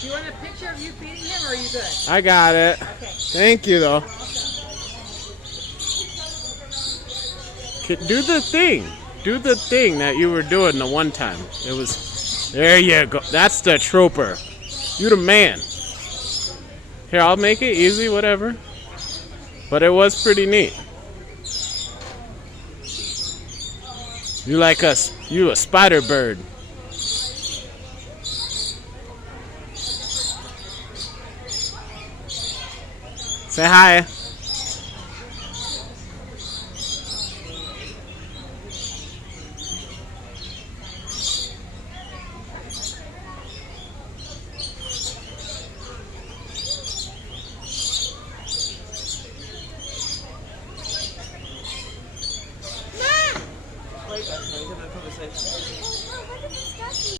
Do you want a picture of you feeding him, or are you good? I got it. Okay. Thank you, though. Do the thing. Do the thing that you were doing the one time. It was... There you go. That's the trooper. You the man. Here, I'll make it easy, whatever. But it was pretty neat. You like us. You a spider bird. Say hi.